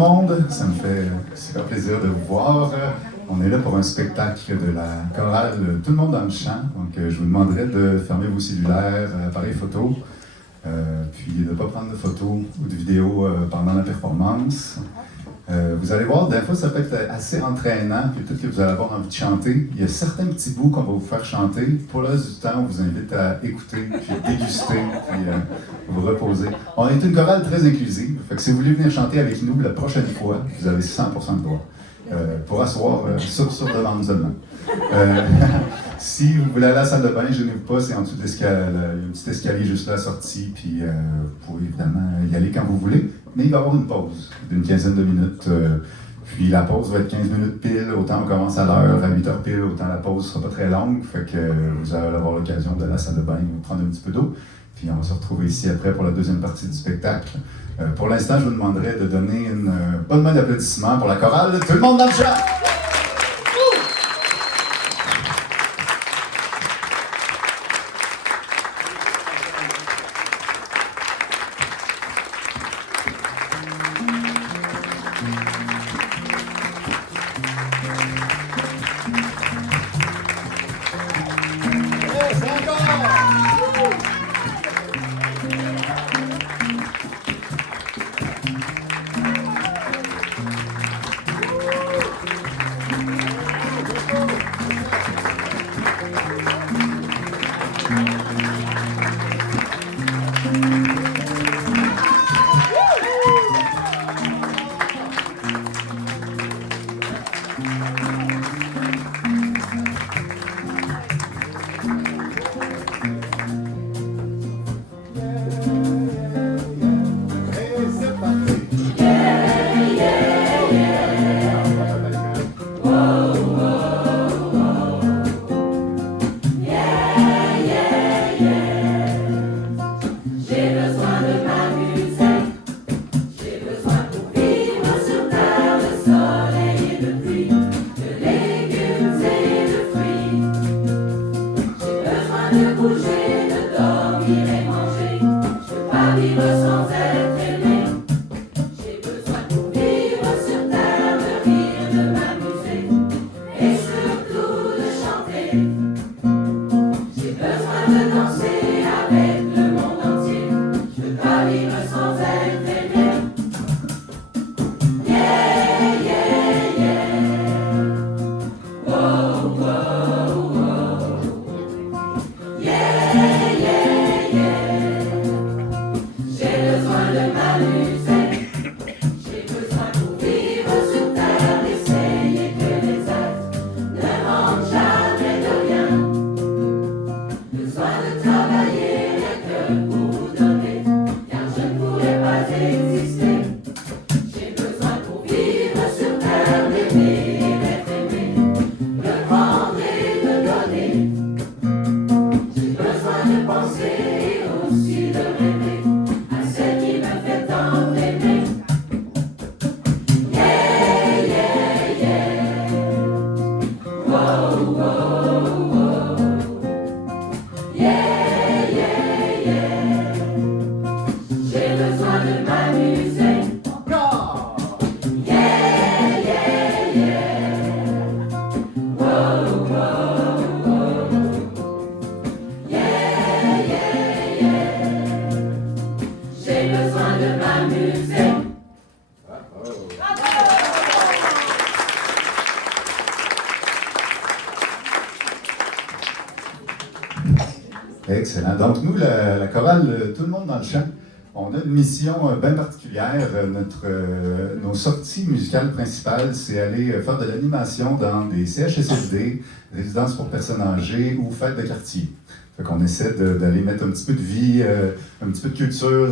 Monde, ça me fait super plaisir de vous voir. On est là pour un spectacle de la chorale Tout le monde dans le chant. Donc, je vous demanderai de fermer vos cellulaires, appareils photo, puis de ne pas prendre de photos ou de vidéos pendant la performance. Vous allez voir, des fois, ça peut être assez entraînant, puis peut-être que vous allez avoir envie de chanter. Il y a certains petits bouts qu'on va vous faire chanter. Pour le reste du temps, on vous invite à écouter, puis déguster, puis vous reposer. On est une chorale très inclusive, fait que si vous voulez venir chanter avec nous la prochaine fois, vous avez 100% de droit. Pour asseoir sur demande seulement. Si vous voulez aller à la salle de bain, gênez-vous pas, c'est en dessous de l'escalier, il y a un petit escalier juste à la sortie, puis vous pouvez évidemment y aller quand vous voulez, mais il va y avoir une pause d'une quinzaine de minutes, puis la pause va être 15 minutes pile, autant on commence à l'heure, à 8 heures pile, autant la pause sera pas très longue, fait que vous allez avoir l'occasion d'aller à la salle de bain, prendre un petit peu d'eau, puis on va se retrouver ici après pour la deuxième partie du spectacle. Pour l'instant, je vous demanderai de donner une bonne main d'applaudissements pour la chorale Tout le monde dans le chant! De bouger, de dormir et manger, je peux pas vivre sans être aimé. J'ai besoin pour vivre sur terre, de rire, de m'amuser et surtout de chanter. J'ai besoin de danser avec le monde entier, je peux pas vivre sans être aimé. Yeah, yeah, yeah. Wow, wow, wow. Yeah, yeah, yeah. J'ai besoin de m'amuser. J'ai besoin pour vivre sur terre d'essayer que les êtres ne manquent jamais de rien. Besoin de travailler rien que pour vous donner, car je ne pourrais pas exister. J'ai besoin pour vivre sur terre d'aimer et d'être aimé, de prendre et de donner. J'ai besoin de penser et aussi de rêver à ce qui me fait tant aimer. Yeah, yeah, yeah. Wow, wow, wow. Yeah, yeah, yeah. J'ai besoin de m'amuser. Yeah, yeah, yeah. Wow, wow, wow. Yeah, yeah, yeah. J'ai besoin de m'amuser. Excellent. Donc, nous, la chorale Tout le monde dans le chant, on a une mission bien particulière. Nos sorties musicales principales, c'est aller faire de l'animation dans des CHSLD, résidences pour personnes âgées ou fêtes de quartier. Fait qu'on essaie d'aller mettre un petit peu de vie, un petit peu de culture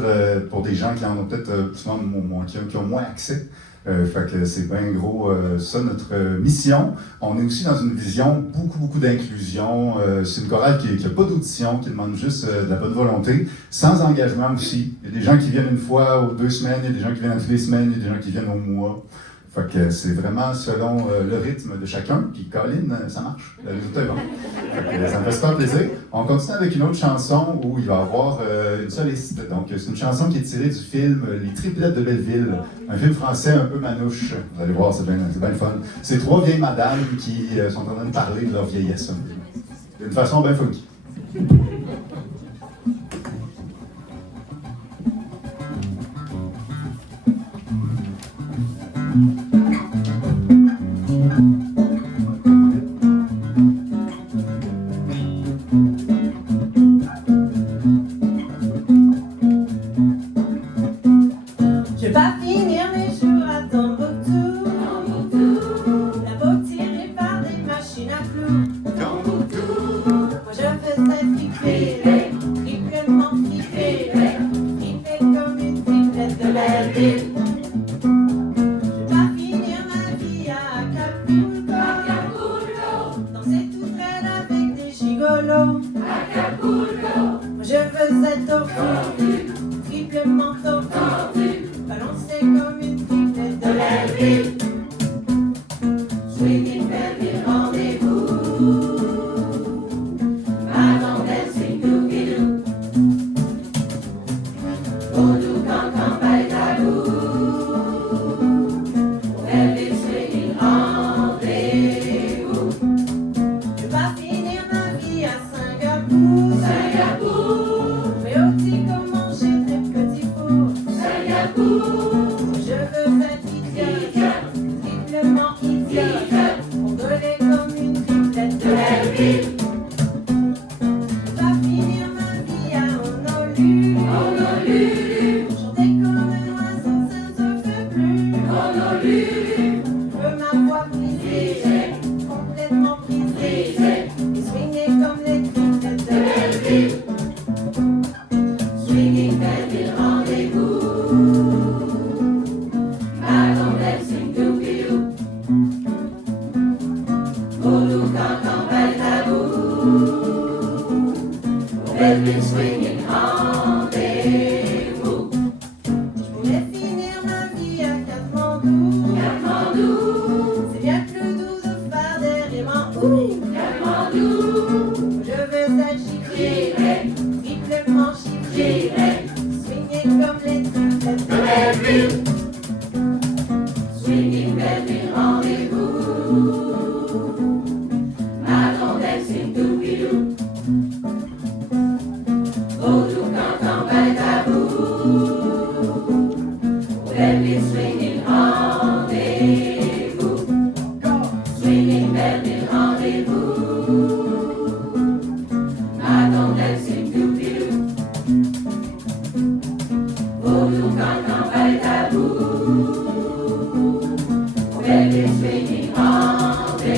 pour des gens qui en ont peut-être souvent qui ont moins accès. Fait que c'est bien gros ça notre mission. On est aussi dans une vision beaucoup d'inclusion. C'est une chorale qui n'a pas d'audition, qui demande juste de la bonne volonté, sans engagement aussi. Il y a des gens qui viennent une fois ou 2 semaines, il y a des gens qui viennent toutes les semaines, il y a des gens qui viennent au mois. Fait que c'est vraiment selon le rythme de chacun, puis Colin, ça marche, le résultat est bon. Fait que ça me fait super plaisir. On continue avec une autre chanson où il va y avoir une soliste. Donc c'est une chanson qui est tirée du film Les Triplettes de Belleville, un film français un peu manouche. Vous allez voir, c'est bien le fun. C'est trois vieilles madames qui sont en train de parler de leur vieillesse, d'une façon bien funky. Je vais pas finir mes jours à Tombouctou, la peau tirée par des machines à clous. Moi je faisais flipper, triplement flipper, flipper comme une triplette de Belleville. Je vais pas finir ma vie à Acapulco, danser tout près avec des gigolos. Moi je faisais tortue, triplement tortue, balancée comme une triplette de Belleville. Swinging Belleville, rendez-vous. Madame dancing doogie-doo. Vodou, cancan, bailabou. Belleville, swinging, rendez-vous. Je vais pas finir ma vie à Singapour. Mais aussi comment j'ai des petits fours. Je veux être idiote, triplement idiote, ondoler comme une triplette de Belleville. Je vais finir ma vie à Honolulu, chanter comme un oiseau, ça ne se fait plus. Je veux ma voix brisée, complètement brisée, et swinguer comme les triplettes de Belleville. Swinging Belleville, rendez-vous. Madame dancing doogie-doo. Vodou, cancan, bailabou. Belleville, swinging, rendez-vous. Je voulais finir ma vie à Katmandou. C'est bien plus doux de faire des rimes en ouïe. Je veux être chiffrée, triplement chiffrée, swinging comme les triplettes de Belleville. Swinging Belleville, rendez-vous. Madame dancing doogie-doo. Vodou, cancan, bailabou. Belleville, swinging, rendez-vous. Swinging Belleville, rendez-vous. Madame dancing doogie-doo. Vodou, cancan, bailabou. Belleville, swinging, rendez-vous.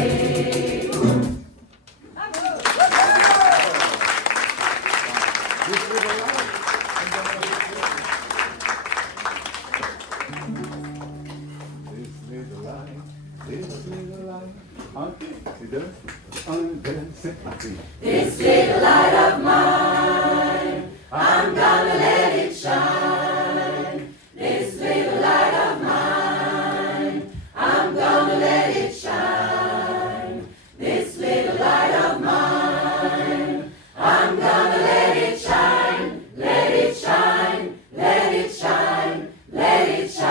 This little light of mine, I'm gonna let it shine. This little light of mine, I'm gonna let it shine. This little light of mine, I'm gonna let it shine, let it shine, let it shine, let it shine.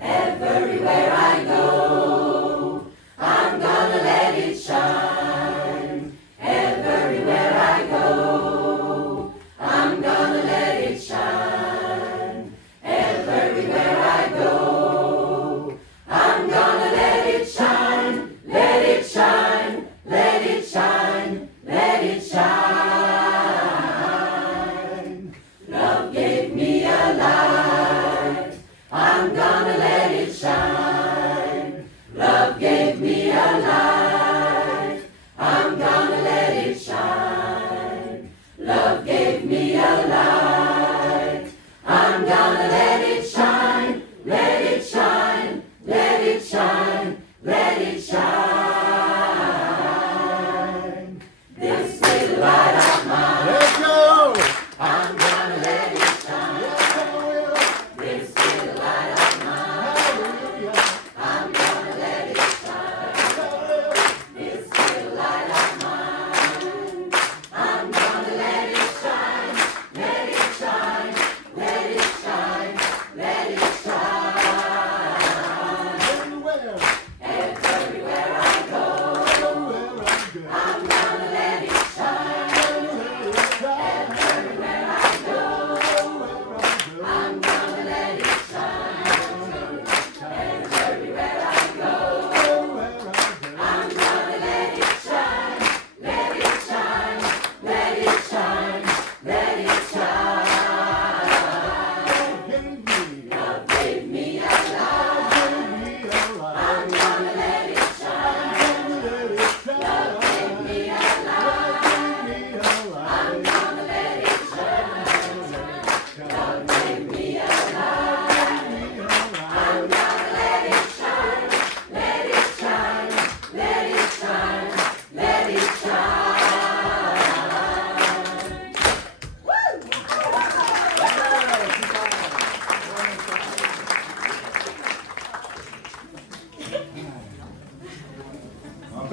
Everywhere I go, I'm gonna let it shine.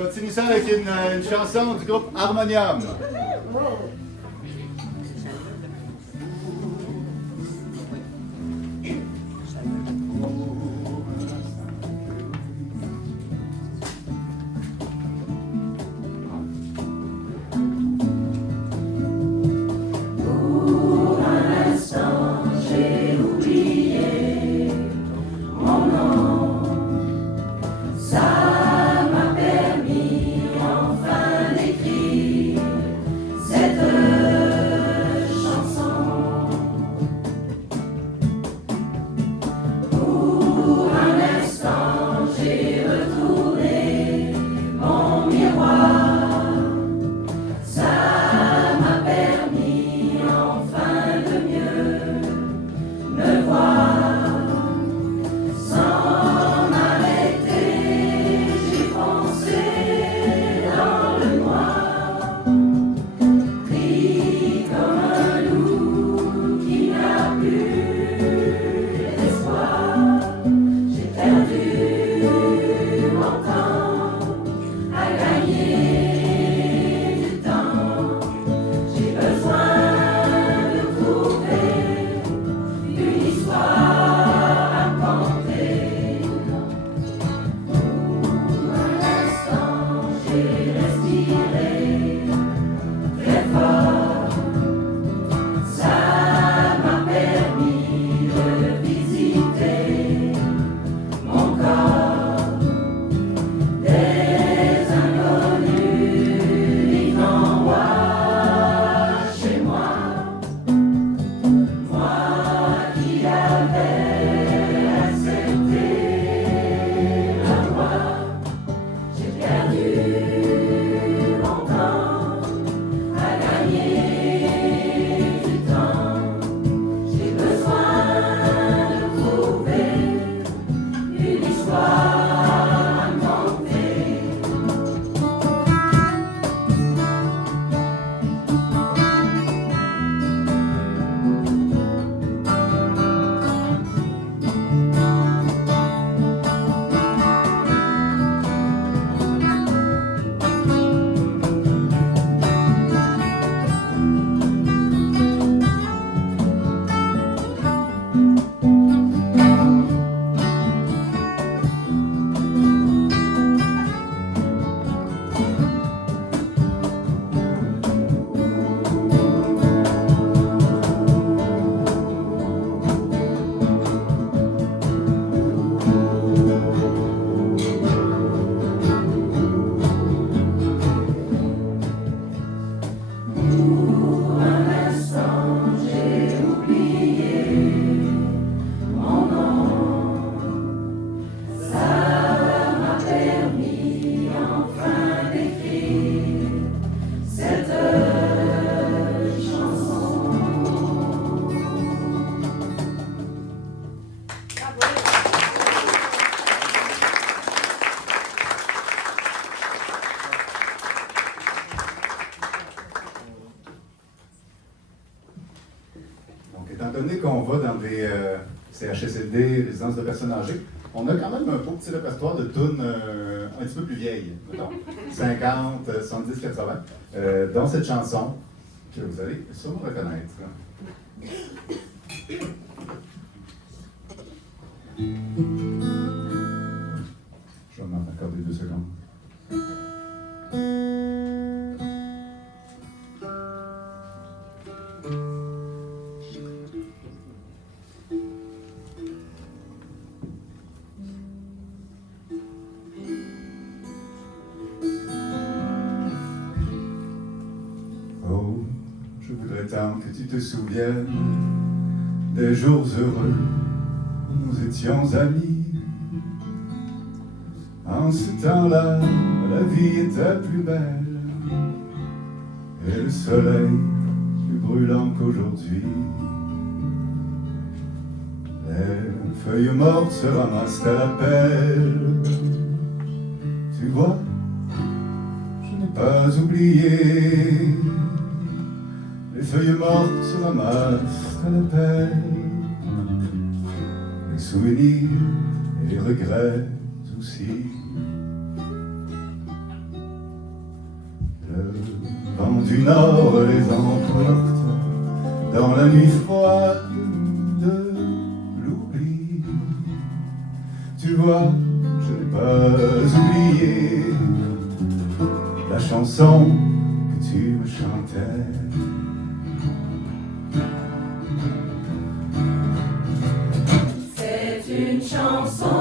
continue ça avec une chanson du groupe Harmonium. Étant donné qu'on va dans des CHSLD, résidences de personnes âgées, on a quand même un beau petit répertoire de tunes un petit peu plus vieilles, mettons, 50, 70, 80, dont cette chanson que vous allez sûrement reconnaître. Je vais m'en accorder 2 secondes. Je voudrais tant que tu te souviennes des jours heureux où nous étions amis. En ce temps-là, la vie était plus belle et le soleil plus brûlant qu'aujourd'hui. Les feuilles mortes se ramassent à la pelle. Tu vois, je n'ai pas oublié. Les feuilles mortes se ramassent à la pelle. Les souvenirs et les regrets aussi. du nord les emporte dans la nuit froide de l'oubli. Tu vois, je n'ai pas oublié la chanson que tu me chantais. C'est une chanson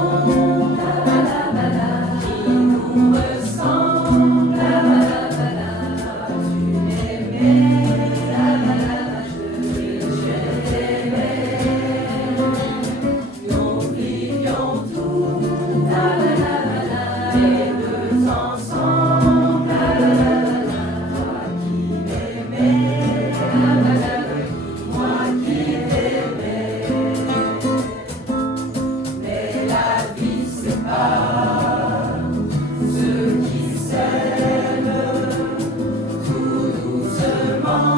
qui nous ressemble. Tu m'aimais, je t'aimais. Nous vivions tout les deux ensemble. Toi qui m'aimais, moi qui t'aimais. Mais la vie sépare ceux qui s'aiment tout doucement,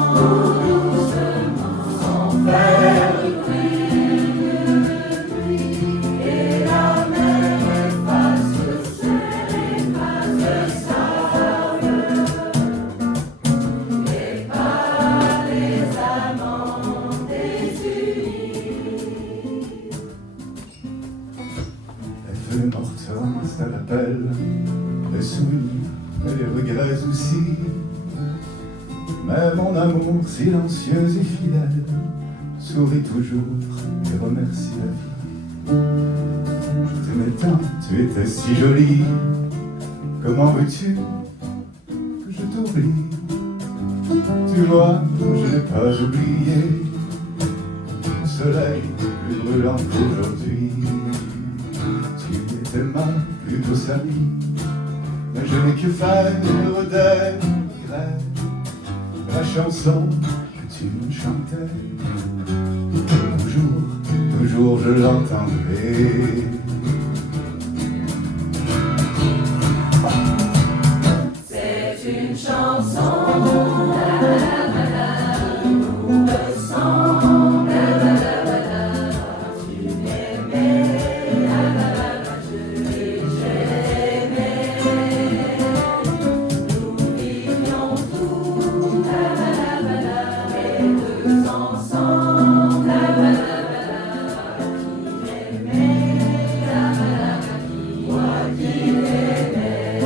sans faire de bruit. Et la mer efface ses traces de sable. Et par les amants désunis. Les feuilles mortes, ça l'appelle, les souvenirs et les regrets aussi. Mais mon amour silencieux et fidèle sourit toujours et remercie la vie. Je t'aimais tant, tu étais si jolie. Comment veux-tu que je t'oublie? Tu vois, je n'ai pas oublié le soleil plus brûlant qu'aujourd'hui. Tu étais ma plus douce amie, mais je n'ai que faire des regrets. La chanson que tu me chantais, toujours, toujours je l'entendrai. C'est une chanson qui nous ressemble. Tu m'aimais, j'aimais. Nous vivions tout les deux ensemble. Qui m'aimait, moi qui t'aimais.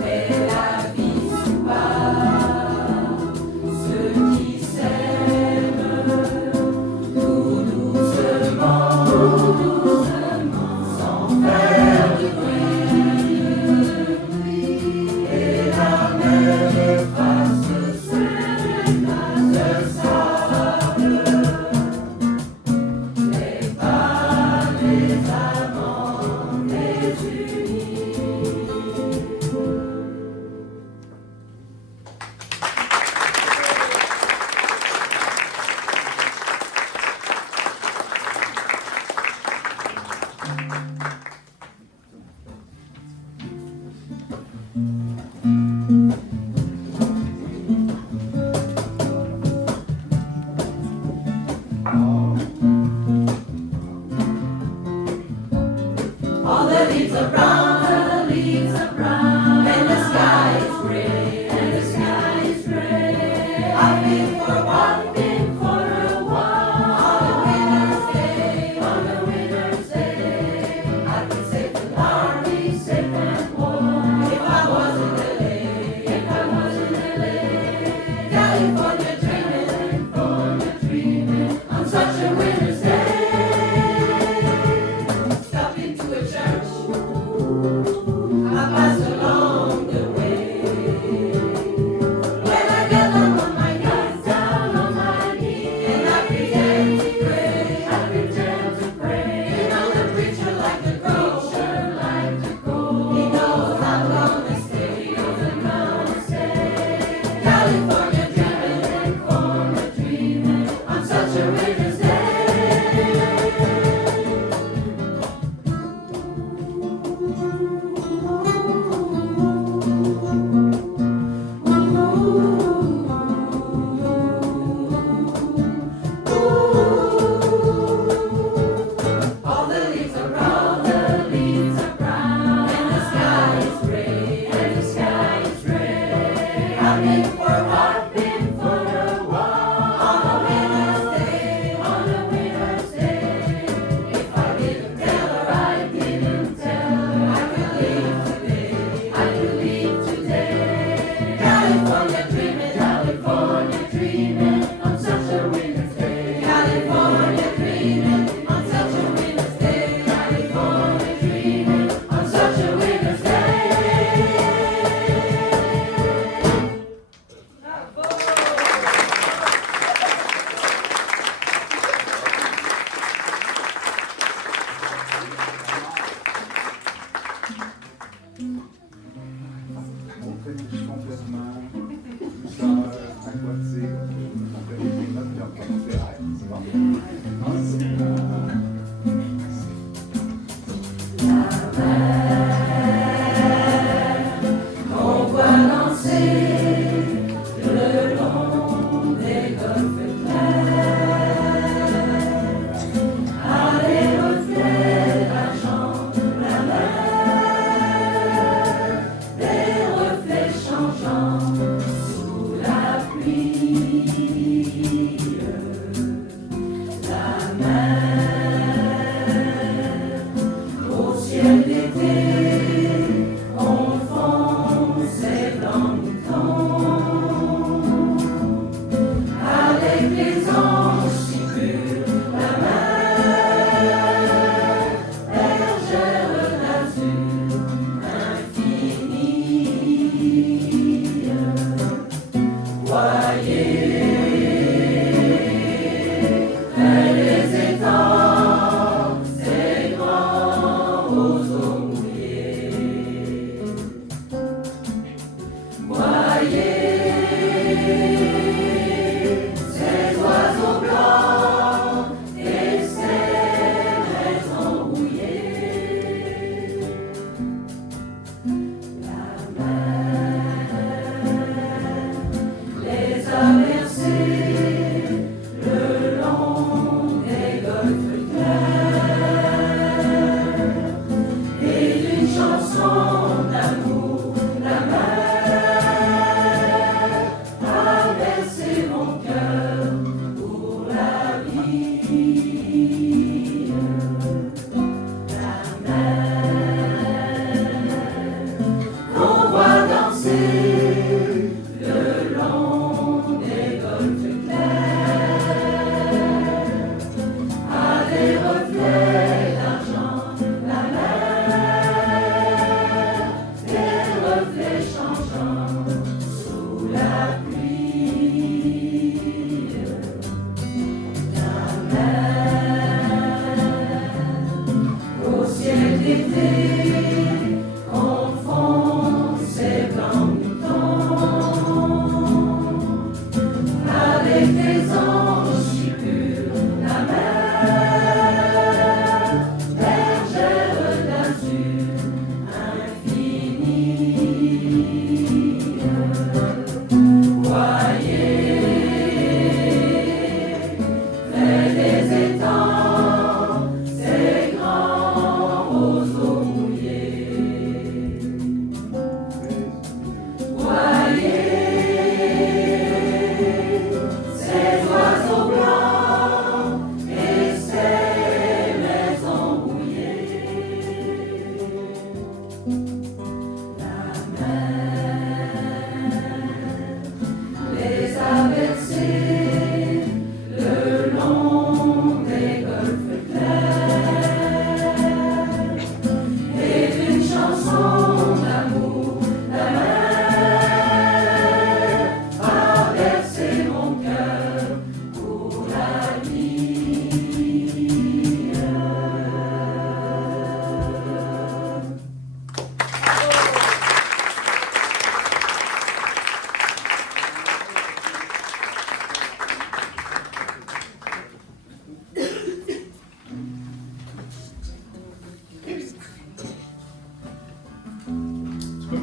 Mais la vie sépare ceux qui s'aiment tout doucement, sans faire de bruit. Et la mer efface ses traces de sable. Et par les amants désunis. All the leaves are brown, and the sky is gray, I've been for walking for a while on a winter's day. I could save the army, safe and warm, if I wasn't LA, California dreaming, on such a winter's day. Stop into a church, I passed along the way. When I got down on my knees, and I pretend to pray, you know the preacher like to go, he knows I'm gonna stay, California dreaming, on such a winter's day.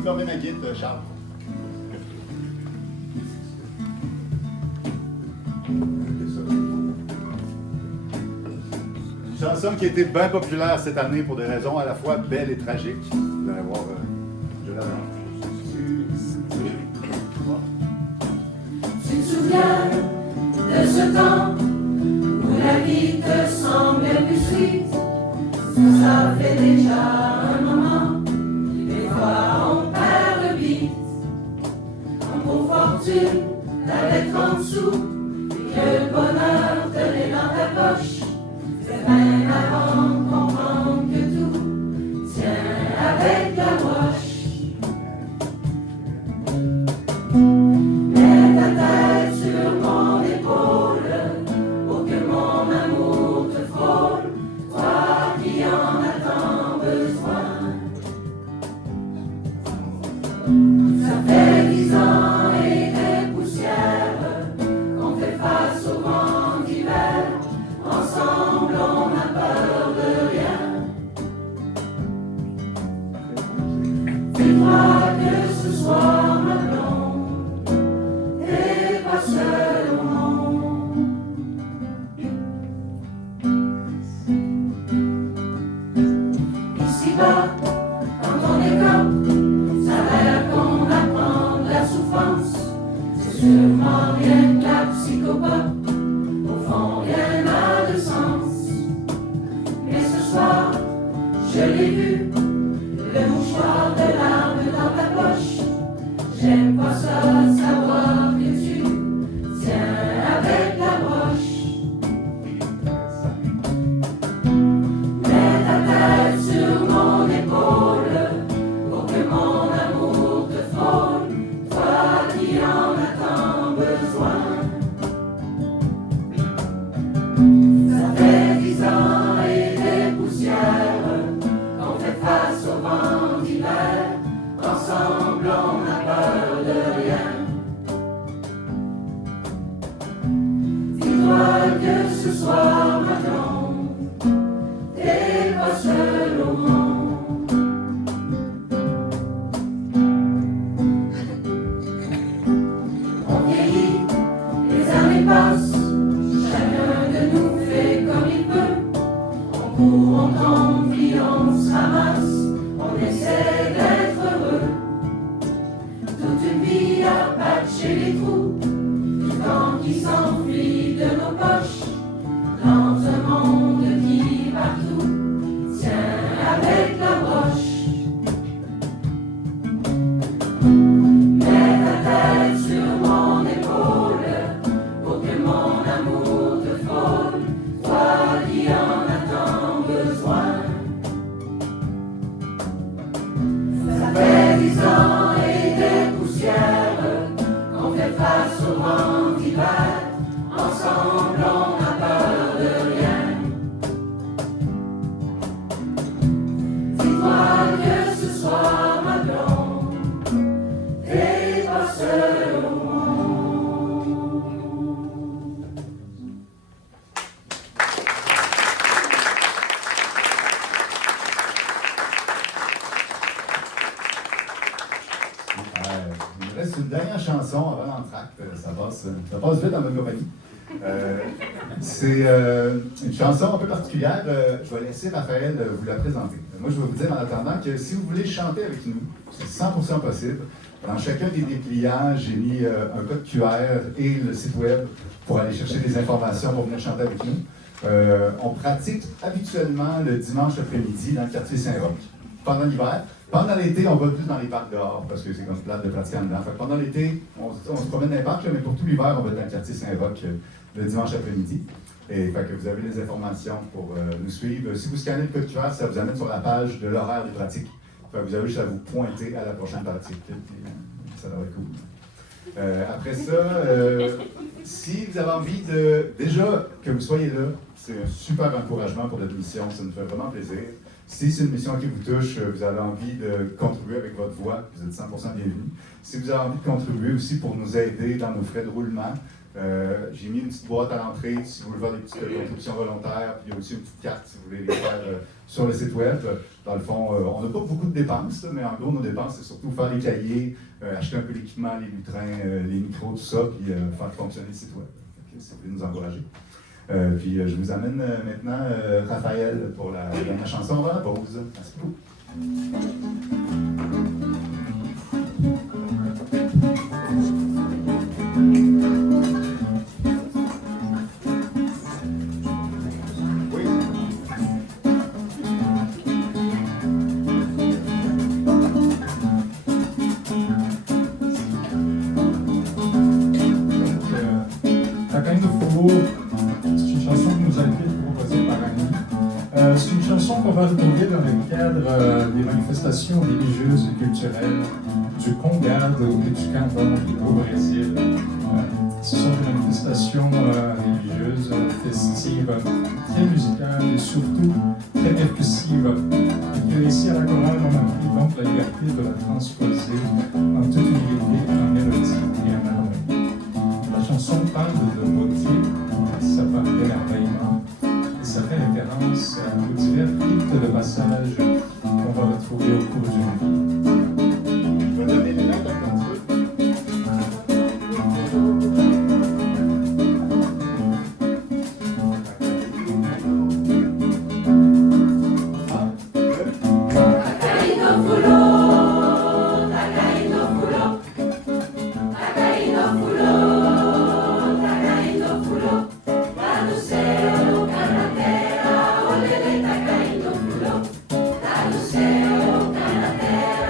fermer ma guide, Charles. Une chanson qui a été bien populaire cette année pour des raisons à la fois belles et tragiques. Vous allez voir, je l'avance. Tu te souviens de ce temps où la vie te semblait plus suite? Ça fait déjà un moment, des fois on perd le beat. En pauvre fortune, t'avais 30 sous, et que le bonheur tenait dans ta poche. C'est bien avant de comprendre que tout tient avec la broche. Mets ta tête sur mon épaule pour que mon amour te frôle, toi qui en as tant besoin. Ça fait 10 ans et des poussières qu'on fait face au vent d'hiver. Ensemble on n'a peur de rien. Dis-moi que ce soir ma blonde, t'es pas seule au monde. Ici-bas, quand on écope, ça a l'air qu'on apprend de la souffrance. C'est sûrement rien que la psychopathe, au fond rien n'a de sens. Mais ce soir, je l'ai vu, le mouchoir de larmes dans ta poche. J'aime pas ça, savoir que tu tiens avec la broche. Mets ta tête sur mon épaule pour que mon amour te frôle, toi qui en as tant besoin. Ça fait 10 ans et des poussières qu'on fait face au vent d'hiver. Ensemble on n'a peur de rien. Dis-toi que ce soir ma blonde, t'es pas seule au monde. On vieillit, les années passent, chacun de nous fait comme il peut. On court, on tombe, puis on se ramasse, on essaie d'être heureux. Toute une vie à patcher les trous, du temps qui s'enfuit de nos poches, dans un monde chanson avant l'entracte, ça passe vite dans ma compagnie. C'est une chanson un peu particulière. Je vais laisser Raphaël vous la présenter. Moi, je vais vous dire en attendant que si vous voulez chanter avec nous, c'est 100% possible. Dans chacun des dépliants, j'ai mis un code QR et le site web pour aller chercher des informations pour venir chanter avec nous. On pratique habituellement le dimanche après-midi dans le quartier Saint-Roch. Pendant l'hiver. Pendant l'été, on va plus dans les parcs dehors parce que c'est comme plate de pratiquer en dedans. Pendant l'été, on se promène dans les parcs, mais pour tout l'hiver, on va dans le quartier Saint-Roch le dimanche après-midi. Et fait que vous avez les informations pour nous suivre. Si vous scannez le code QR, ça vous amène sur la page de l'horaire des pratiques. Fait que vous avez juste à vous pointer à la prochaine pratique. Puis, ça devrait être cool. Après ça, si vous avez envie de... Déjà, que vous soyez là, c'est un super encouragement pour notre mission. Ça nous fait vraiment plaisir. Si c'est une mission qui vous touche, vous avez envie de contribuer avec votre voix, vous êtes 100% bienvenue. Si vous avez envie de contribuer aussi pour nous aider dans nos frais de roulement, j'ai mis une petite boîte à l'entrée si vous voulez faire des petites contributions volontaires, puis il y a aussi une petite carte si vous voulez les faire sur le site web. Dans le fond, on n'a pas beaucoup de dépenses, mais en gros, nos dépenses, c'est surtout faire les cahiers, acheter un peu d'équipement, les lutrins, les micros, tout ça, puis faire fonctionner le site web. Okay, si vous voulez nous encourager. Puis je vous amène maintenant Raphaël pour la dernière chanson avant la pause. Merci beaucoup. C'est une chanson qu'on va retrouver dans le cadre des manifestations religieuses et culturelles du Congado et du Canton au Brésil. Ce sont des manifestations religieuses, festives, très musicales et surtout très percussives. Et ici à la chorale, on a pris donc la liberté de la transposer en toute humilité, en mélodie et en harmonie. La chanson parle de beauté, ça parle d'émerveillement. Ça fait référence aux divers rites de passage qu'on va retrouver au cours d'une vie. Je vais donner les notes un petit peu. Tá no céu, tá na terra.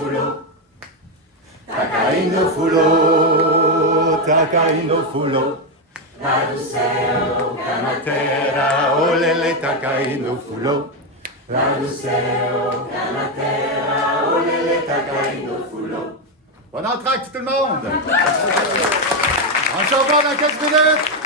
fulo. Tacaíno fulo, tacaíno fulo. Lá do céu, cá na terra, olele, tacaíno fulo. Lá do céu, cá na terra, olele, tacaíno fulo. Bon entracte tout le monde! On se revoit dans 15 minutes!